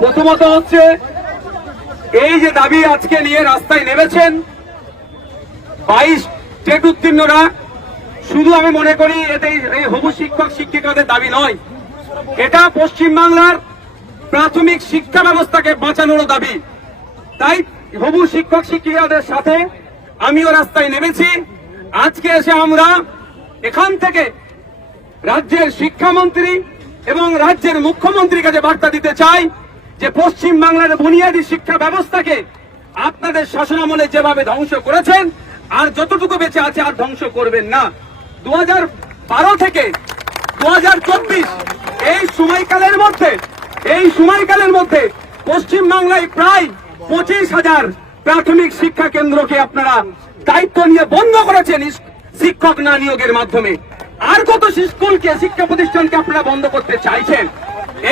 প্রথমত হচ্ছে, এই যে দাবি আজকে নিয়ে রাস্তায় নেমেছেন, বাইশ টেট উত্তীর্ণরা, শুধু আমি মনে করি এতে এই হবু শিক্ষক শিক্ষিকাদের দাবি নয়। এটা পশ্চিমবাংলার প্রাথমিক শিক্ষা ব্যবস্থাকে বাঁচানোর দাবি। তাই হবু শিক্ষক শিক্ষিকাদের সাথে আমিও রাস্তায় নেমেছি। আজকে এসে আমরা এখান থেকে রাজ্যের শিক্ষামন্ত্রী এবং রাজ্যের মুখ্যমন্ত্রীর কাছে বার্তা দিতে চাই। যে পশ্চিম বাংলার বুনিয়াদী শিক্ষা ব্যবস্থাকে আপনাদের শাসনামলে যেভাবে ধ্বংস করেছেন, আর যতটুকু বেঁচে আছে আর ধ্বংস করবেন না। দু থেকে দু হাজার চব্বিশ, এই সময়কালের মধ্যে, এই সময়কালের মধ্যে পশ্চিম বাংলায় প্রায় পঁচিশ হাজার প্রাথমিক শিক্ষা কেন্দ্রকে আপনারা দায়িত্ব নিয়ে বন্ধ করেছেন শিক্ষক না নিয়োগের মাধ্যমে। আর কত স্কুলকে, শিক্ষা প্রতিষ্ঠানকে আপনারা বন্ধ করতে চাইছেন?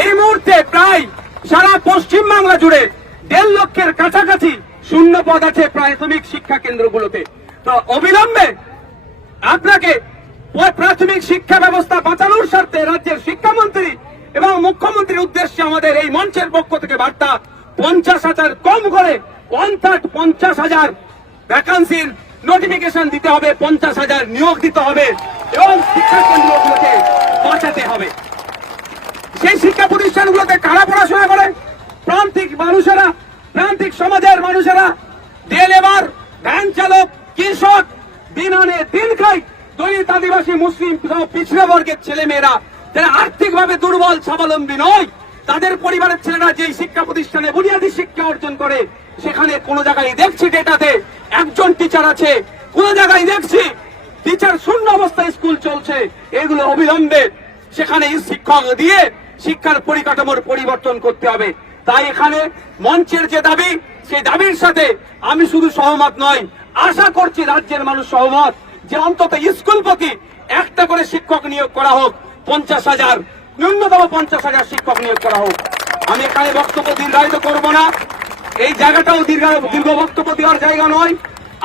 এই মুহূর্তে প্রায় সারা পশ্চিম বাংলা জুড়ে দেড় লক্ষের কাছাকাছি শূন্য পদ আছে প্রাথমিক শিক্ষা কেন্দ্রগুলোতে। তো অবিলম্বে আপনাকে প্রাথমিক শিক্ষা ব্যবস্থা বাঁচানোর স্বার্থে রাজ্যের শিক্ষামন্ত্রী এবং মুখ্যমন্ত্রীর উদ্দেশ্যে আমাদের এই মঞ্চের পক্ষ থেকে বার্তা, পঞ্চাশ হাজার কম করে ওয়ান পঞ্চাশ হাজার ভ্যাকান্সির নোটিফিকেশন দিতে হবে, পঞ্চাশ হাজার নিয়োগ দিতে হবে এবং শিক্ষা কেন্দ্রগুলোকে বাঁচাতে হবে। সেই শিক্ষা প্রতিষ্ঠানগুলোতে কৃষক দিন আনে দিন খাই দলিত আদিবাসী, মুসলিম পিছড়ে বর্গের ছেলে মেয়েরা যারা আর্থিকভাবে দুর্বল, স্বাবলম্বী নয়, তাদের পরিবারের ছেলেরা যেই শিক্ষা প্রতিষ্ঠানে বুনিয়াদী শিক্ষা অর্জন করে, সেখানে কোন জায়গায় দেখছি ডেটাতে একজন টিচার আছে, কোন জায়গায় দেখছি টিচার শূন্য অবস্থায় স্কুল চলছে, এগুলো অবিলম্বে সেখানে শিক্ষক দিয়ে শিক্ষার পরিকাঠামোর পরিবর্তন করতে হবে। তাই এখানে মঞ্চের যে দাবি, সেই দাবির সাথে আমি শুধু সহমত নয় আশা করছি রাজ্যের মানুষ সহমত যে অন্তত স্কুল প্রতি একটা করে শিক্ষক নিয়োগ করা হোক, পঞ্চাশ হাজার, ন্যূনতম পঞ্চাশ হাজার শিক্ষক নিয়োগ করা হোক। আমি এখানে বক্তব্য দীর্ঘায়িত করব না। এই জায়গাটাও দীর্ঘ দীর্ঘ বক্তব্য দেওয়ার জায়গা নয়।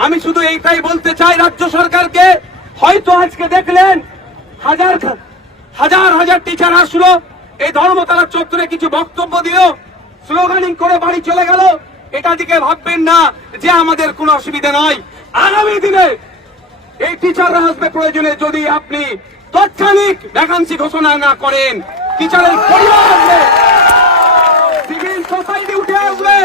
আমি শুধু এইটাই বলতে চাই রাজ্য সরকারকে, হয়তো আজকে দেখলেন হাজার হাজার হাজার টিচার আসলো। এই ধর্মতলা চত্বরে কিছু বক্তব্য দিল, স্লোগানিং করে বাড়ি চলে গেল। এটা দিকে ভাববেন না যে আমাদের কোনো অসুবিধা নাই। আগামী দিনে এই টিচাররা আসবে প্রয়োজনে যদি আপনি তাৎক্ষণিক ভ্যাকান্সি ঘোষণা না করেন টিচারের পরিবার আসবে। সিভিল সোসাইটি উঠে আসবে।